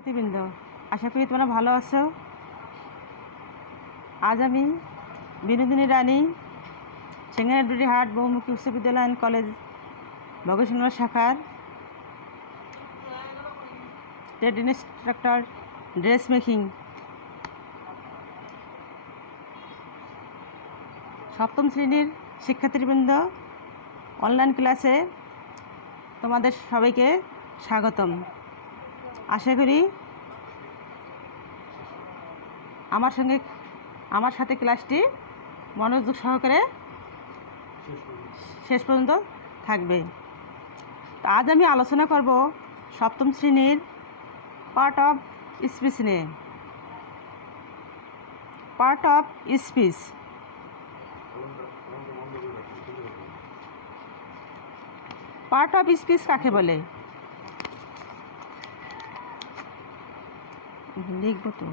শিক্ষার্থীবৃন্দ, আশা করি তোমরা ভালো আছো। আজ আমি বিনোদিনী রানী সেঙ্গারডুরি হাট বহুমুখী উচ্চ বিদ্যালয় অ্যান্ড কলেজ ভোকেশনাল শাখার ট্রেড ইনস্ট্রাক্টর ড্রেস মেকিং সপ্তম শ্রেণীর শিক্ষার্থীবৃন্দ অনলাইন ক্লাসে তোমাদের সবাইকে স্বাগতম। আশা করি আমার সাথে ক্লাসটি মনোযোগ সহকারে শেষ পর্যন্ত থাকবে। তো আজ আমি আলোচনা করব সপ্তম শ্রেণীর পার্ট অফ স্পিচ নিয়ে। Part of speech part of speech কাকে বলে? লিখব তো।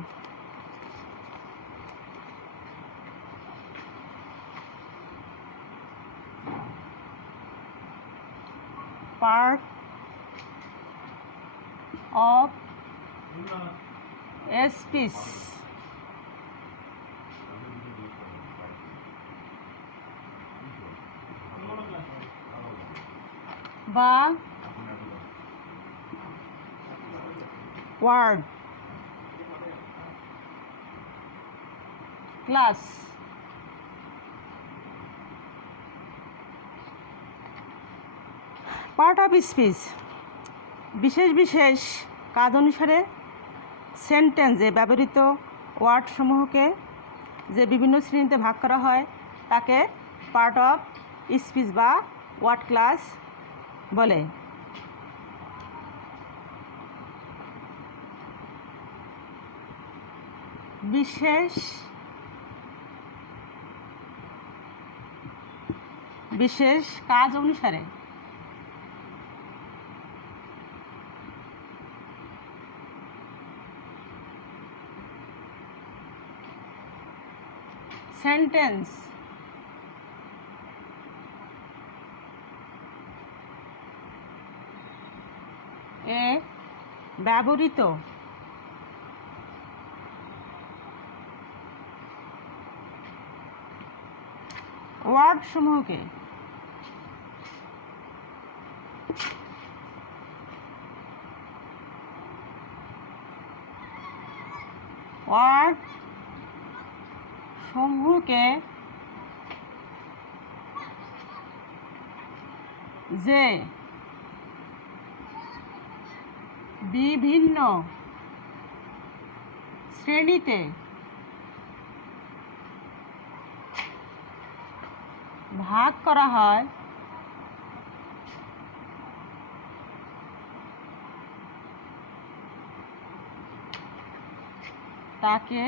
পার্ট অফ স্পিচ বা word class part of speech বিশেষ বিশেষ কাজ অনুসারে সেন্টেন্সে ব্যবহৃত ওয়ার্ডসমূহকে যে বিভিন্ন শ্রেণীতে ভাগ করা হয় তাকে পার্ট অফ স্পিচ বা ওয়ার্ড ক্লাস বলে। বিশেষ বিশেষ কাজ অনুসারে সেন্টেন্স এ ব্যবহৃত ওয়ার্ড সমূহকে যে বিভিন্ন শ্রেণীতে ভাগ করা হয় তাকে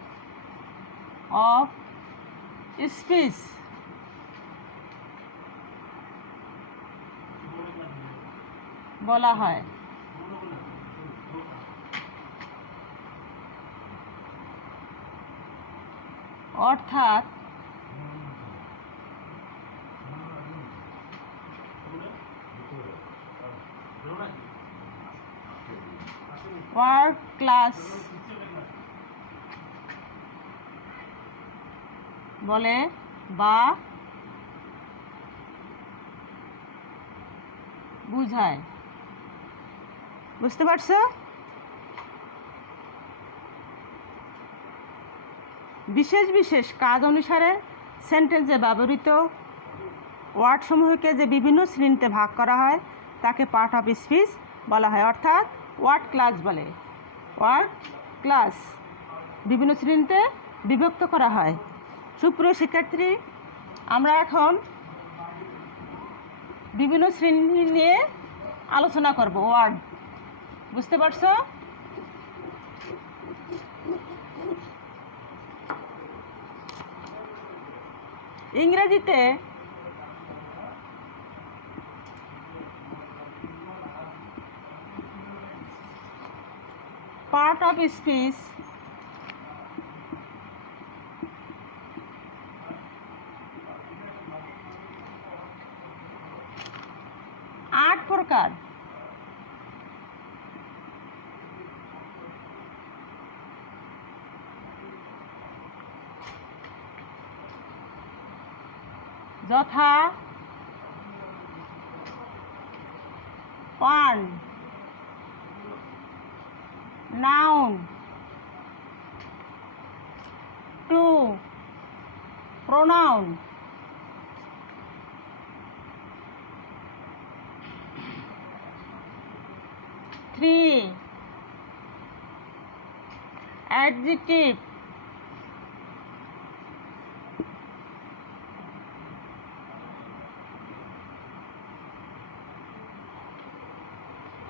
পার্ট অফ স্পিচ বলা হয়। অর্থাৎ ওয়ার্ড ক্লাস বলে বা বুঝায়। বুঝতে পারছো? বিশেষ বিশেষ কাজ অনুসারে সেন্টেন্সে ব্যবহৃত ওয়ার্ডসমূহকে যে বিভিন্ন শ্রেণীতে ভাগ করা হয় তাকে পার্ট অফ স্পিচ বলা হয়, অর্থাৎ ওয়ার্ড ক্লাস বলে। ওয়ার্ড ক্লাস বিভিন্ন শ্রেণীতে বিভক্ত করা হয়। সুপ্রিয় শিক্ষার্থী, আমরা এখন বিভিন্ন শ্রেণী নিয়ে আলোচনা করব। ওয়ার্ড, বুঝতে পারছো? ইংরেজিতে পার্ট অফ স্পিচ প্রকার। যথা: 1 noun, 2 pronoun, 3 adjective,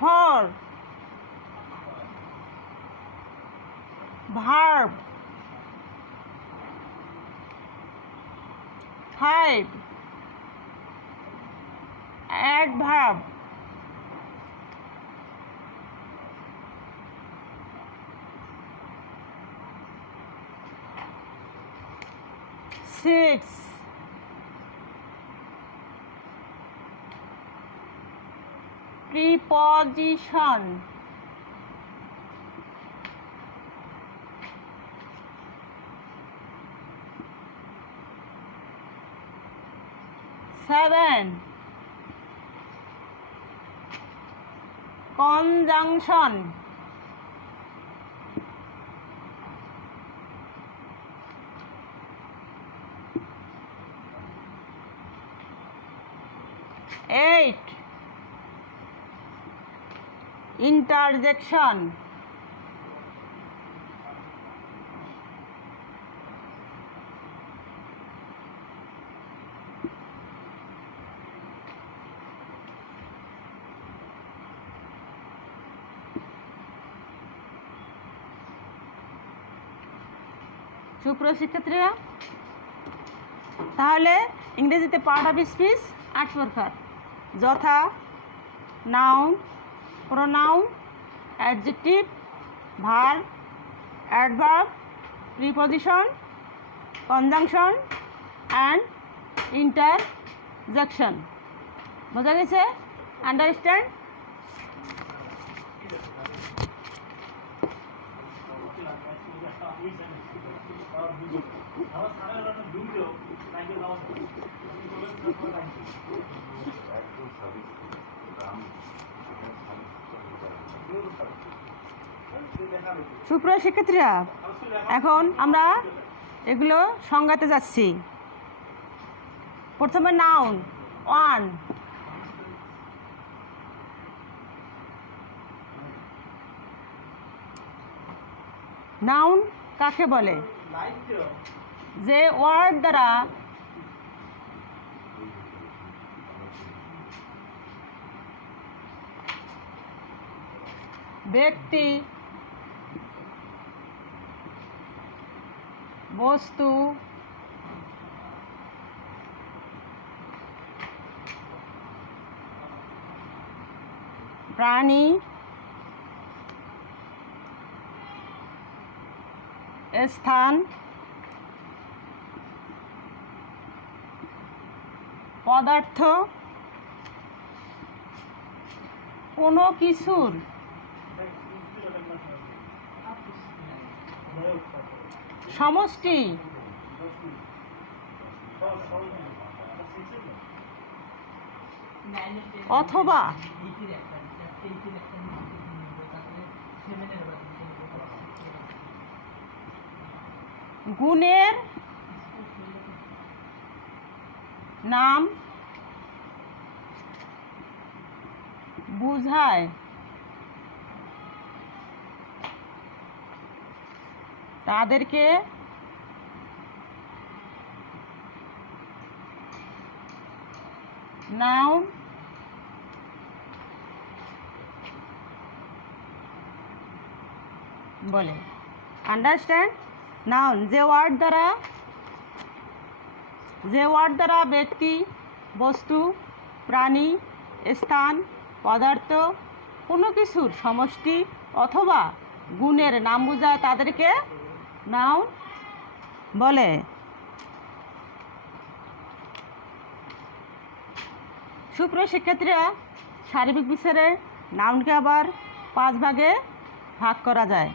4 verb, 5 adverb, 6 preposition, 7 conjunction, 8 interjection, সুপ্রিয় শিক্ষার্থীরা, তাহলে ইংরেজিতে পার্ট অফ স্পিচ 8 প্রকার। যথা: noun, pronoun, adjective, verb, adverb, preposition, conjunction and interjection. বোঝা গেছে? আন্ডারস্ট্যান্ড? সুপ্রিয় শিক্ষার্থীরা, এখন আমরা এগুলো সংজ্ঞাতে যাচ্ছি। প্রথমে নাউন 1, নাউন কাকে বলে? যে ওয়ার্ড দ্বারা ব্যক্তি, বস্তু, প্রাণী, স্থান, পদার্থ, কোনো কিছুর সমষ্টি অথবা গুণের নাম বুঝায়। তাদেরকে নাউন বলে। আন্ডারস্ট্যান্ড? নাউন যে ওয়ার্ড দ্বারা ব্যক্তি, বস্তু, প্রাণী, স্থান, পদার্থ, কোনো কিছুর সমষ্টি অথবা গুণের নাম বোঝায় তাদেরকে নাউন বলে। সুপ্রিয় শিক্ষার্থীরা, সার্বিক বিচারে নাউনকে আবার 5 ভাগে ভাগ করা যায়।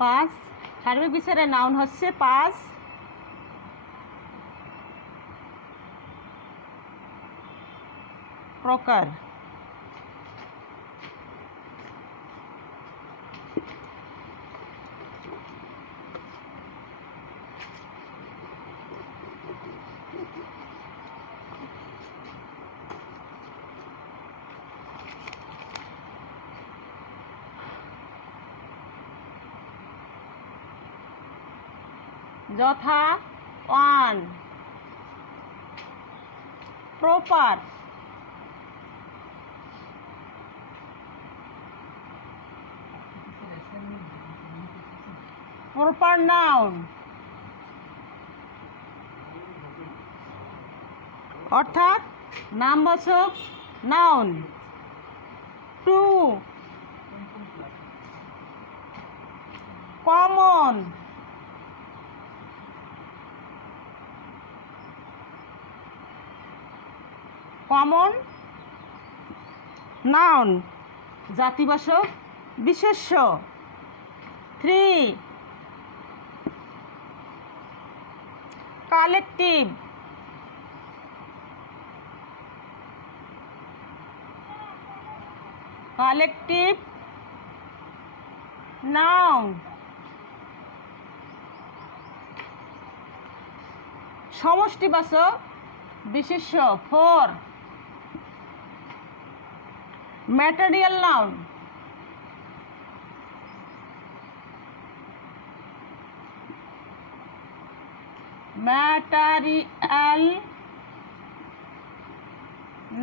পাঁচ সার্বিক বিচারে নাউন হচ্ছে 5 প্রকার। যথা 1 প্রপার, প্রপার নাউন অর্থাৎ নামবাচক নাউন। 2 কমন, কমন নাউন জাতিবাচক বিশেষ্য। 3 কালেকটিভ, কালেকটিভ নাউন। সমষ্টিবাচক বিশেষ্য। 4 ম্যাটেরিয়াল নাউন, ম্যাটেরিয়াল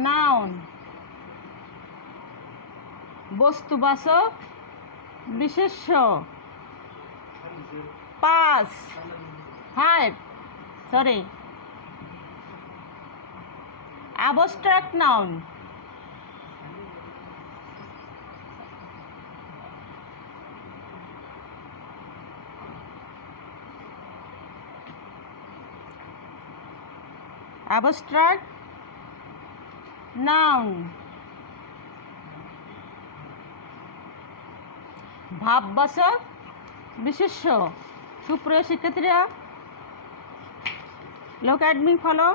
নাউন বস্তুবাচক বিশেষ্য। 5 abstract noun, abstract noun ভাববাচক বিশেষ্য। সুপ্রিয় শিক্ষার্থীরা, লোক অ্যাডমিন ফলো।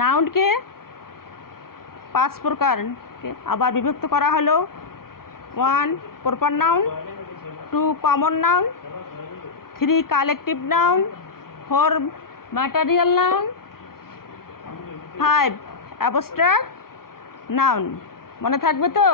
নাউনকে 5 প্রকার আবার বিভক্ত করা হলো। 1 proper noun, 2 common noun, 3 collective noun, 4 material noun, 5 abstract noun. মনে থাকবে তো?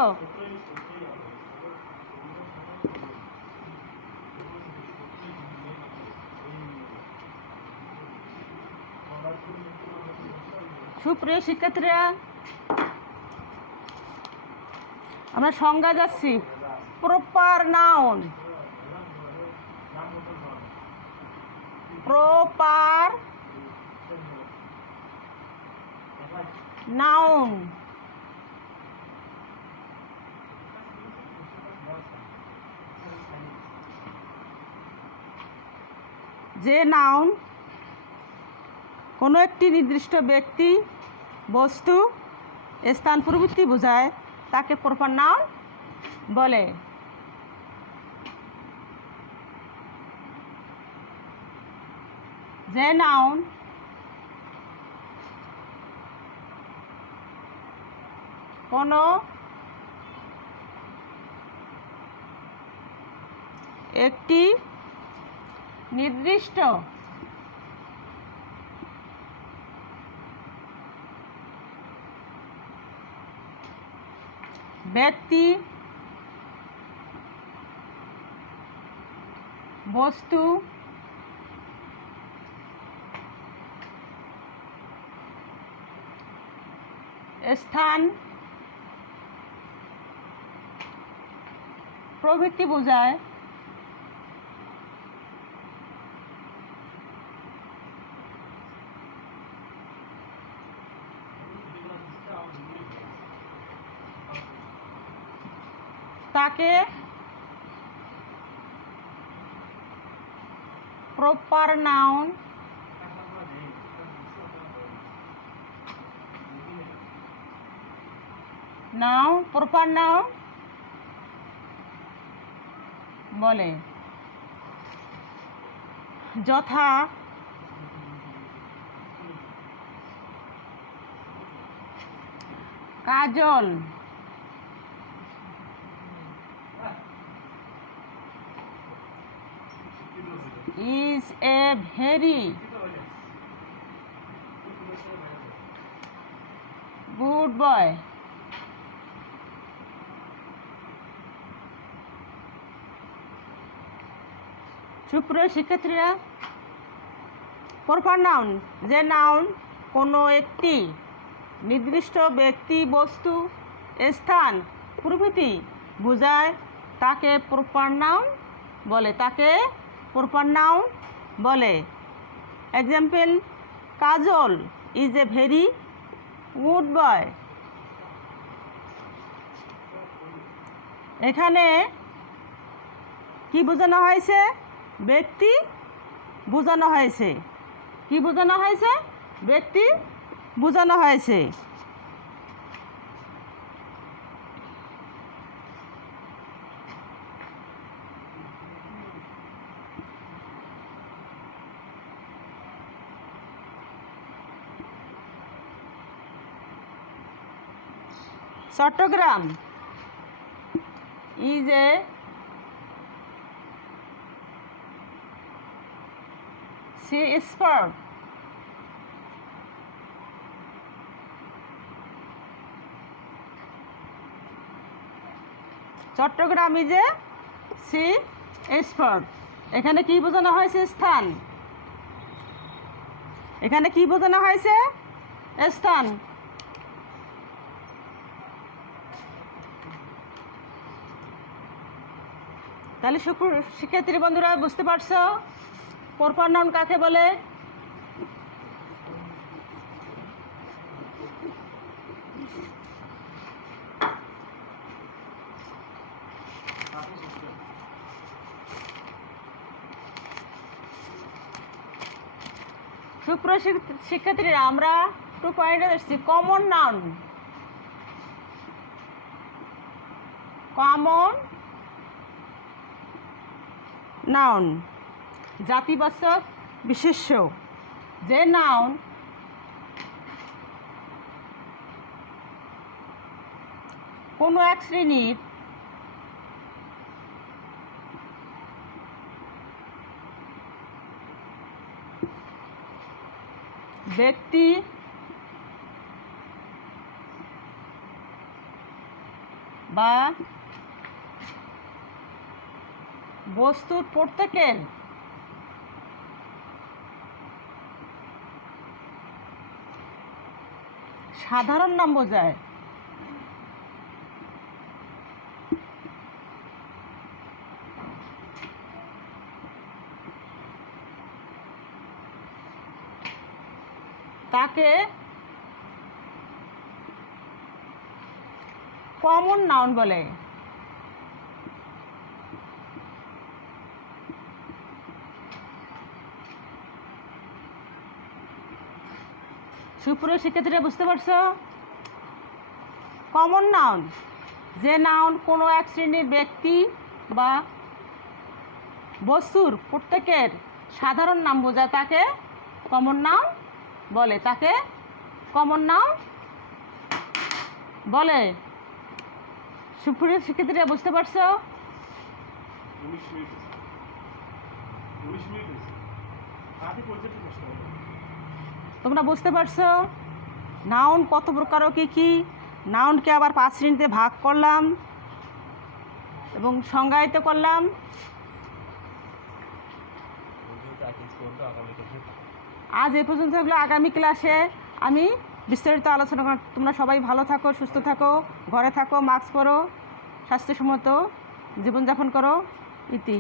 সুপ্রিয় শিক্ষার্থীরা, আমরা সংজ্ঞা যাচ্ছি। প্রপার নাউন, প্রপার নাউন যে নাউন কোনো একটি নির্দিষ্ট ব্যক্তি, বস্তু, স্থান প্রভৃতি বোঝায় তাকে প্রপার নাউন বলে। যে নাউন কোনো একটি নির্দিষ্ট ব্যক্তি, বস্তু, স্থান প্রভৃতি বোঝায়। তাকে প্রপার নাউন প্রপার নাউন বলে, যথা কাজল is a very good boy. সুপ্রিয় শিক্ষার্থীরা, প্রপার নাউন যে নাউন কোনো একটি নির্দিষ্ট ব্যক্তি, বস্তু, স্থান প্রভৃতি বোঝায় তাকে প্রপার নাউন বলে, তাকে প্রপার নাউন বলে। Example, Kajal is a very good boy. এখানে কি বোঝানো হয়েছে? ব্যক্তি বোঝানো হয়েছে। কি বোঝানো হয়েছে? ব্যক্তি বোঝানো হয়েছে। Chittagong is a sea sport. Chittagong is a sea sport. এখানে কি বোঝানো হয়েছে? স্থান। এখানে কি বোঝানো হয়েছে? স্থান। তাহলে শিক্ষার্থী বন্ধুরা বুঝতে পারছো প্রপার নাউন কাকে বলে? সুপ্রিয় শিক্ষার্থীরা, আমরা 2 পয়েন্টে এসেছি। কমন নাউন, কমন নাউন জাতিবাচক বিশেষ্য, যে নাউন কোনো এক শ্রেণীর ব্যক্তি বা বস্তুর প্রত্যেকের সাধারণ নাম বোঝায়। তাকে কমন নাউন বলে। সুপ্রিয় শিক্ষার্থীরা বুঝতে পারছো? কমন নাউন যে নাউন কোনো এক শ্রেণীর ব্যক্তি বা বস্তুর প্রত্যেকের সাধারণ নাম বোঝায় তাকে কমন নাউন বলে, তাকে কমন নাউন বলে। সুপ্রিয় শিক্ষার্থীরা বুঝতে পারছো? তোমরা বুঝতে পারছো নাউন কত প্রকার ও কী? নাউনকে আবার 5 শ্রেণীতে ভাগ করলাম এবং সংজ্ঞায়িত করলাম। আজ এ পর্যন্ত থাকলো। আগামী ক্লাসে আমি বিস্তারিত আলোচনা করব। তোমরা সবাই ভালো থাকো, সুস্থ থাকো, ঘরে থাকো, মাস্ক পরো, স্বাস্থ্যসম্মত জীবনযাপন করো। ইতি।